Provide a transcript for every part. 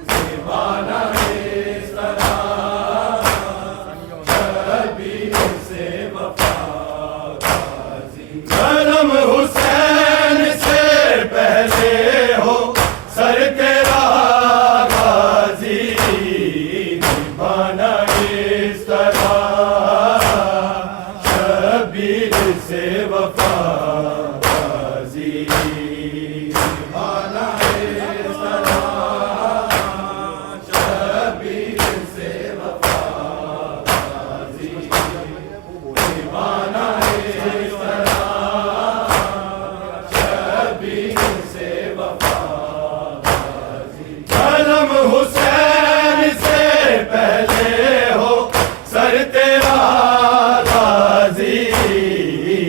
दीवाना इस तरह शबीर से वफा गाजी। सनम हुसैन से पहले हो सर तेरा गाजी, दीवाना इस तरह शबीर से वफा गाजी। दीवाना इस तरह शबीर से वफा गाजी। दीवाना इस तरह शबीर से वफा गाजी। सनम हुसैन से पहले हो सर तेरा गाजी,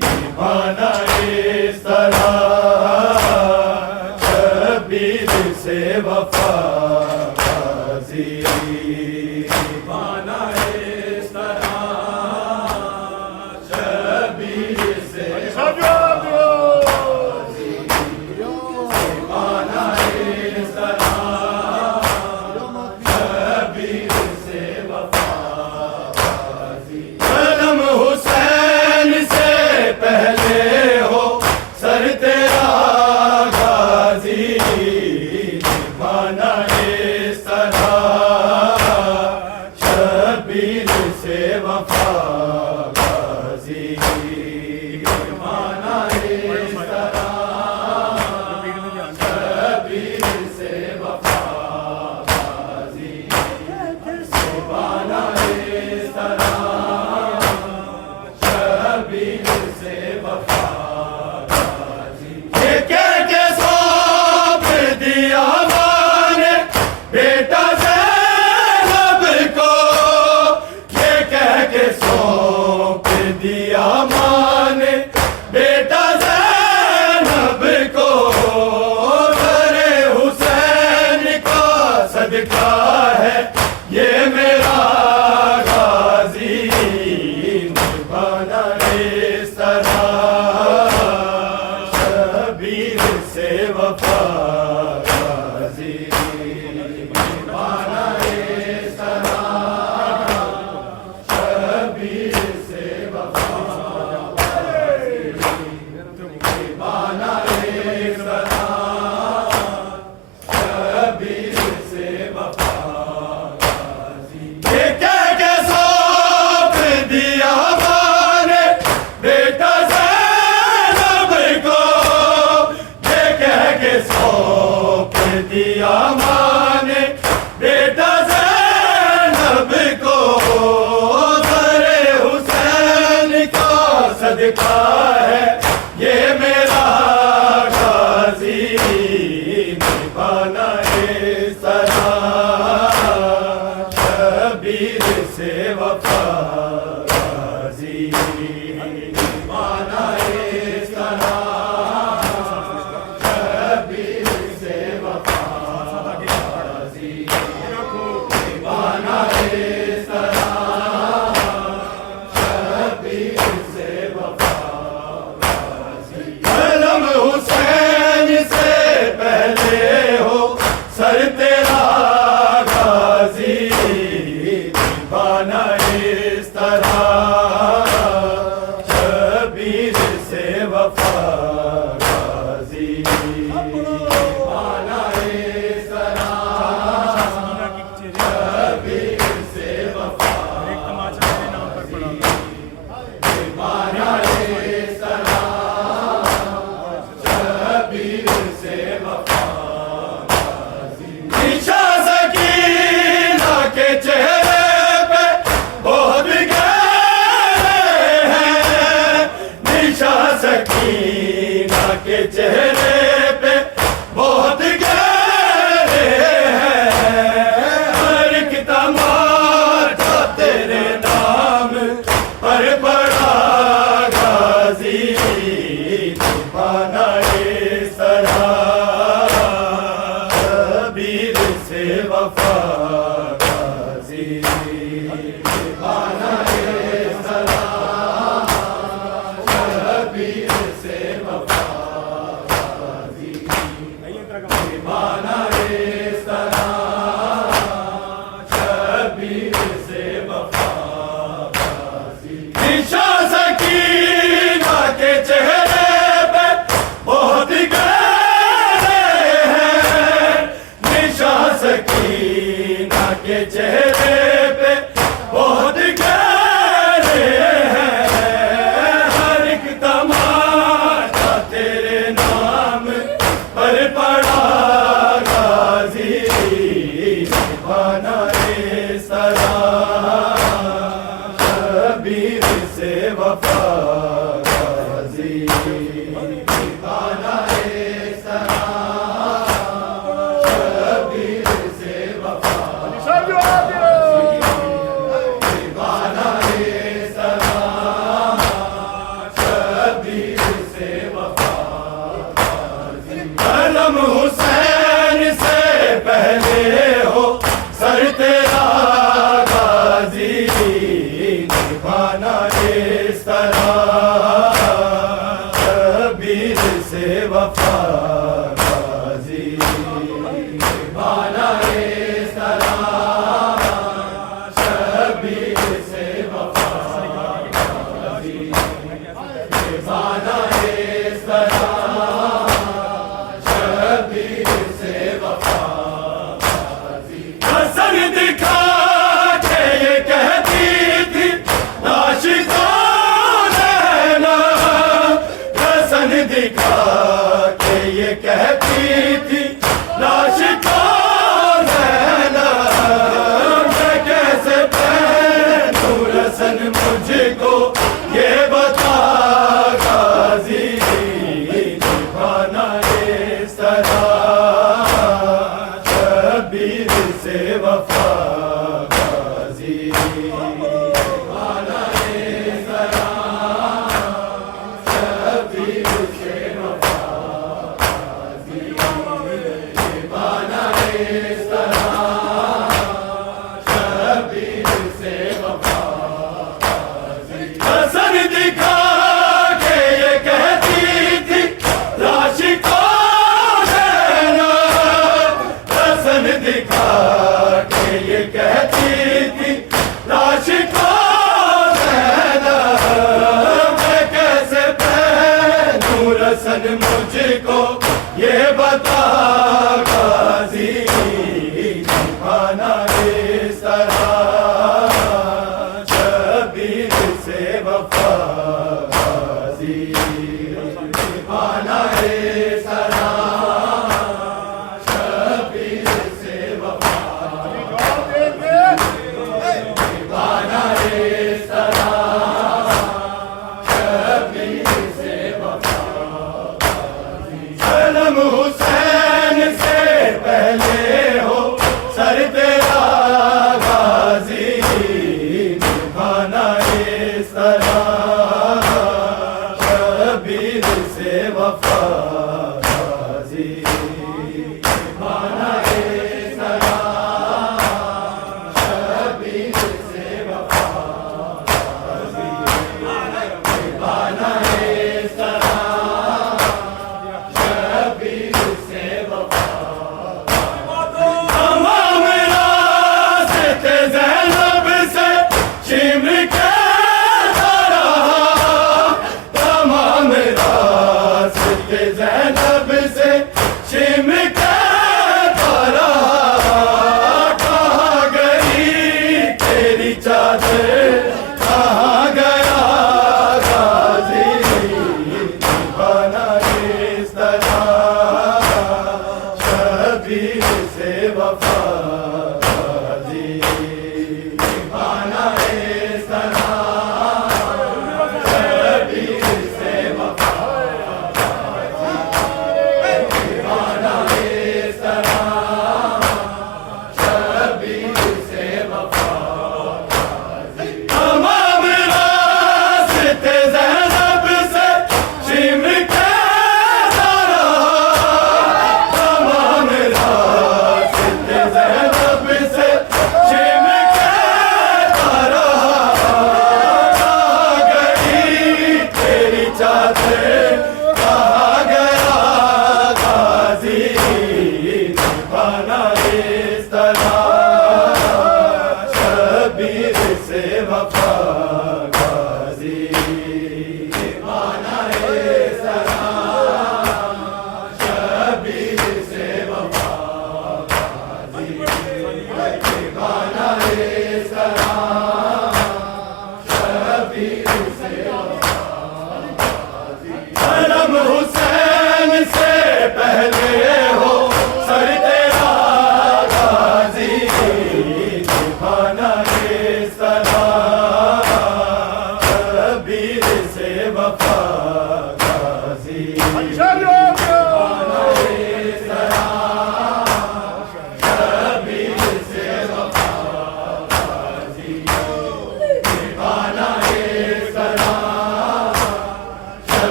दीवाना इस तरह शबीर से वफा गाजी। दीवाना इस तरह शबीर से वफा गाजी। दीवाना इस तरह शबीर से वफा गाजी। सनम हुसैन से पहले हो सर तेरा गाजी, दीवाना इस तरह शबीर से वफा गाजी। दीवाना इस तरह शबीर से वफा गाजी। दीवाना इस तरह शबीर से वफा गाजी। ये कह के सौंप दिया माने बेटा ज़ैनब को, ये कह के सौंप दिया माने बेटा ज़ैनब को, दरे हुसैन का सदका है ये मेरा गाजी। दीवाना इस तरह शबीर से वफा गाजी। दीवाना इस तरह शबीर से वफा गाजी। दीवाना इस तरह शबीर से वफा गाजी। ये कह के सौंप दिया माने बेटा ज़ैनब को, ये कह के सौंप दिया माने बेटा ज़ैनब को, दरे हुसैन का सदका है ये मेरा गाजी। दीवाना इस तरह शबीर से वफा गाजी। दीवाना इस तरह शबीर से वफा गाजी। दीवाना इस तरह शबीर से वफा गाजी। सनम हुसैन से पहले हो सर तेरा गाजी, दीवाना इस तरह शबीर से वफा गाजी। दीवाना इस तरह शबीर से वफा गाजी। दीवाना इस तरह शबीर से वफा गाजी। निशा सकीना के चेहरे पे बहुत गहरे हैं, निशा सकीना के चेहरे पे बहुत गहरे हैं। हर एक तमाचा तेरे नाम पर पड़ा गाजी। दीवाना इस तरह शबीर से वफा गाजी। दीवाना इस तरह शबीर से वफा गाजी। दीवाना सकीना के चेहरे पे बहुत गहरे हैं, हर एक तमाशा तेरे नाम पर पड़ा गाजी, निभाना ये सलाम शबीर से वफा गाजी, निभाना ये सलाम शबीर से वफा, निभाना ये सलाम शबीर से वफा। कलम हुसैन से पहले हो सर तेरा गाजी, निभाना ये सलाम शबीर से वफा गाजी, निभाना ये सलाम शबीर से वफा गाजी, निभाना ये सलाम शबीर से वफा गाजी। हसन दिखा के ये कहती थी लाश को रहना, हसन दिखा के ये कहती थी लाश को रहना, मैं कैसे पहनूं रसन मुझको ये बता गाजी, निभाना ये सलाम शबीर से वफा गाजी, निभाना ये सलाम शबीर से वफा गाजी, निभाना ये सलाम शबीर से वफा गाजी। हसन दिखा के ये कहती थी लाश को रहना, हसन दिखा के ये कहती थी लाश को रहना, मैं कैसे पहनूं रसन मुझको ये बता गाजी, निभाना ये सलाम शबीर से वफा गाजी, निभाना ये सलाम शबीर से वफा, निभाना ये सलाम शबीर से वफा। कलम हुसैन से पहले हो सर तेरा गाजी, निभाना ये सलाम शबीर से वफा गाजी, निभाना ये सलाम शबीर से वफा गाजी, निभाना ये सलाम शबीर से वफा। तमाम रास्ते ज़ैनब से शिमर के रहा, तमाम रास्ते ज़ैनब से शिमर के रहा, कहाँ गई तेरी चादर, कहाँ गया गाजी, निभाना ये सलाम शबीर से वफा गाजी, निभाना ये सलाम शबीर से वफा गाजी, निभाना ये सलाम शबीर से वफा गाजी। तमाम रास्ते ज़ैनब से शिमर के रहा, तमाम रास्ते ज़ैनब से शिमर के रहा, कहाँ गई तेरी चादर, कहाँ गया गाजी, निभाना ये सलाम शबीर से वफा गाजी, निभाना ये सलाम शबीर से वफा गाजी।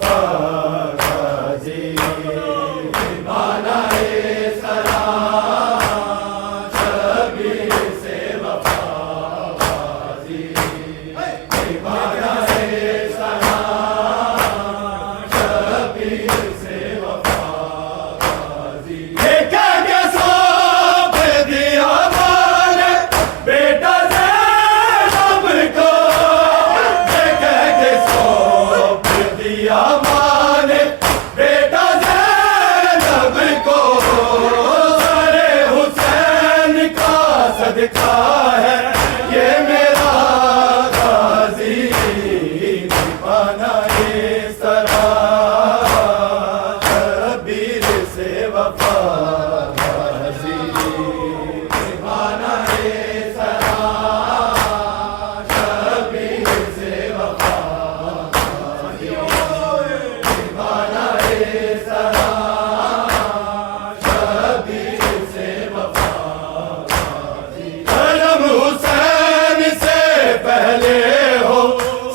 वफा गाजी दीवाना सलाम शबीर से वफा गाजी दीवाना सलाम शबीर से वफा गाजी देखा क्या सौंप दिया माने बेटा ज़ैनब को देखा के सौंप दिया माने बेटा ज़ैनब को सरे हुसैन का सदका है ये मेरा गाजी दीवाना सलाम शबीर से वफा गाजी दीवाना सलाम शबीर से वफा दीवाना सलाम शबीर से वफा कलम हुसैन से पहले हो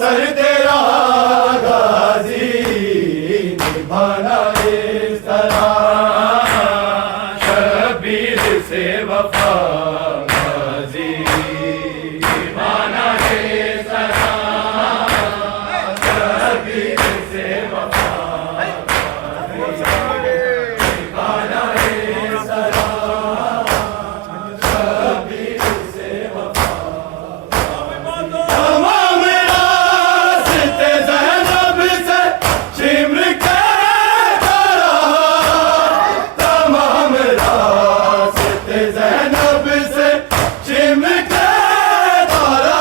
सर तेरा गाजी निभाना सलाम शबीर से वफा गाजी निभाना सलाम शबीर से वफा निभाना सलाम शबीर से वफा तमाम रास्ते ज़ैनब से शिम्र के रहा तमाम रास्ते ज़ैनब से शिम्र के रहा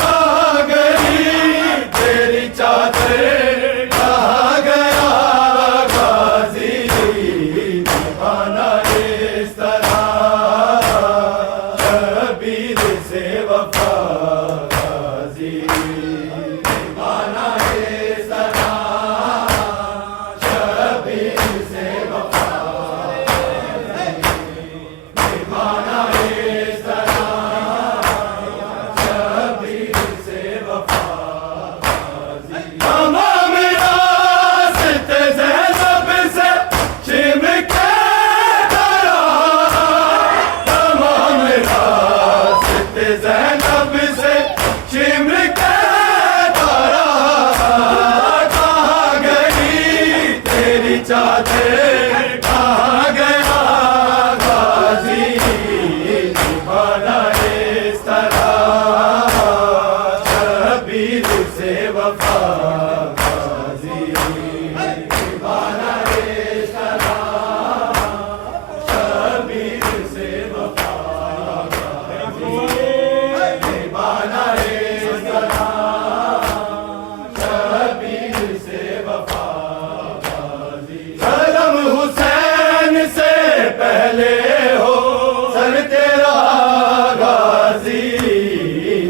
कहाँ गई तेरी चादर कहाँ गया गाजी दीवाना सलाम शबीर से वफा गाजी दीवाना सलाम शबीर से वफा दीवाना सलाम शबीर से वफा तमाम रास्ते ज़ैनब से शिम्र के रहा तमाम रास्ते ज़ैनब से शिम्र के रहा कहाँ गई तेरी चादर कहाँ गया गाजी दीवाना सलाम शबीर से वफा गाजी दीवाना सलाम शबीर से वफा दीवाना सलाम शबीर से वफा कलम हुसैन से पहले हो सर तेरा गाजी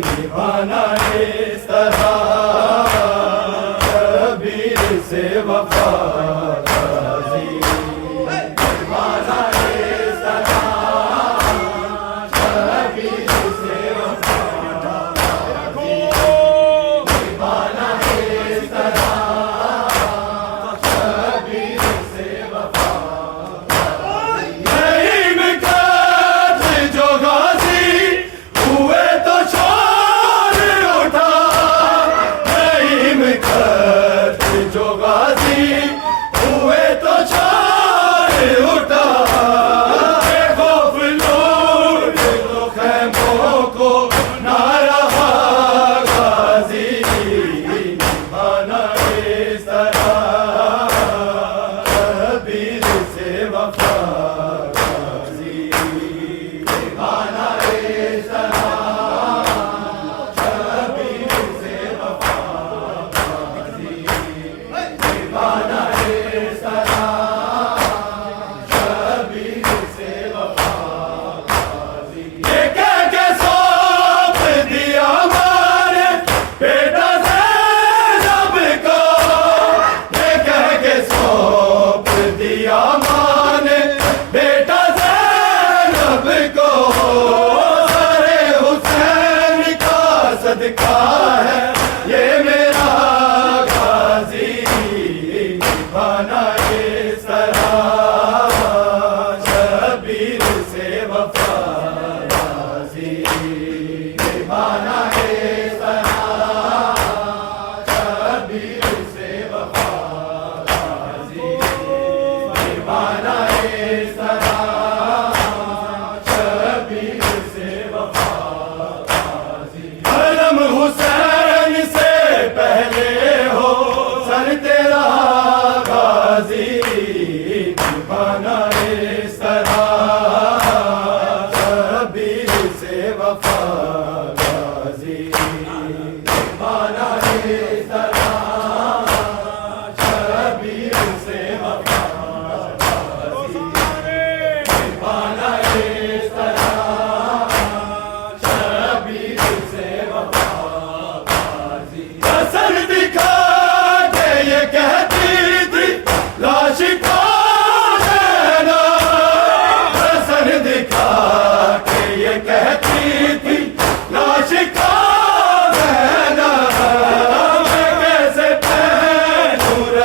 दीवाना सलाम शबीर से वफा गाजी दीवाना सलाम शबीर से वफा दीवाना सलाम शबीर से वफा नहीं मिकात जो गाजी हुए तो शोर उठा नहीं मिकात जो गाजी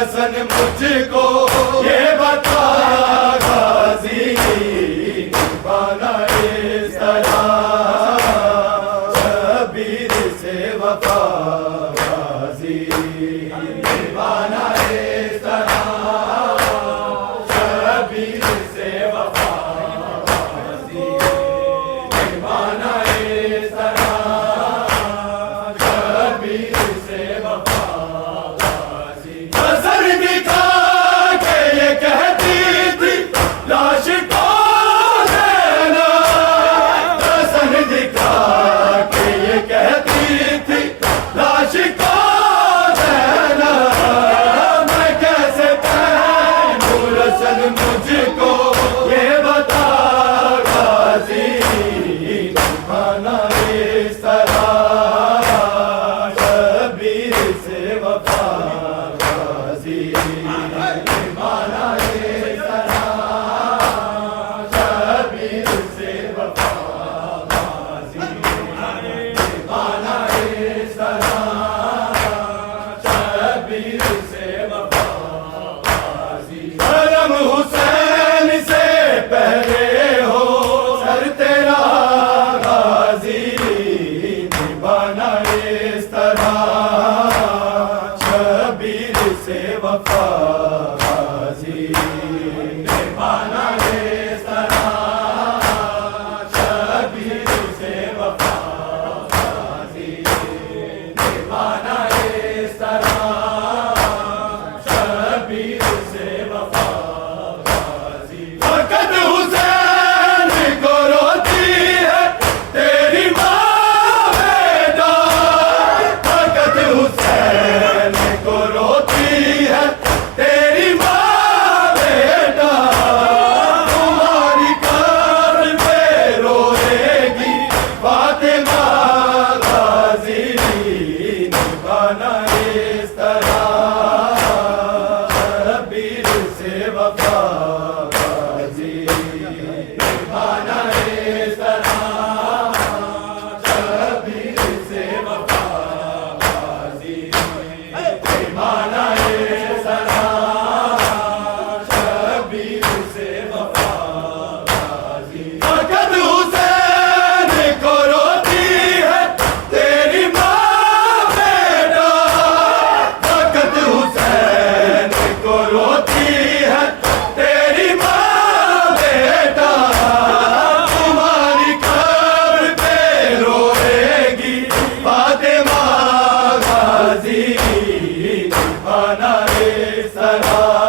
रसन मुझको ये बता गाजी निभाना इस तरह शबीर से वफा गाजी निभाना इस तरह शबीर से वफा गाजी निभाना इस तरह शबीर से वफा गाजी नजर दिखा के ये कहती थी लाश को देना नजर दिखा के ये कहती थी लाश को देना मैं कैसे पहनूं रसन मुझको ये बता गाजी निभाना इस तरह शबीर से वफा गाजी निभाना इस तरह शबीर से वफा गाजी निभाना इस तरह शबीर से वफा गाजी करम हुसैन से पहले हो सर तेरा गाजी निभाना इस तरह शबीर से वफा गाजी निभाना इस तरह शबीर से वफा गाजी निभाना इस तरह शबीर से वफा गाजी फकत हुसैन को रोती है तेरी माँ बेटा फकत हुसैन को रोती है तेरी माँ बेटा तुम्हारी कब्र पे रोएगी फातिमा गाजी निभाना इस तरह शबीर से वफा गाजी निभाना इस तरह शबीर से वफा गाजी निभाना इस तरह शबीर से वफा गाजी फकत हुसैन को रोती है तेरी माँ बेटा फकत हुसैन को रोती है तेरी माँ बेटा तुम्हारी कब्र पे रोएगी फातिमा गाजी निभाना इस तरह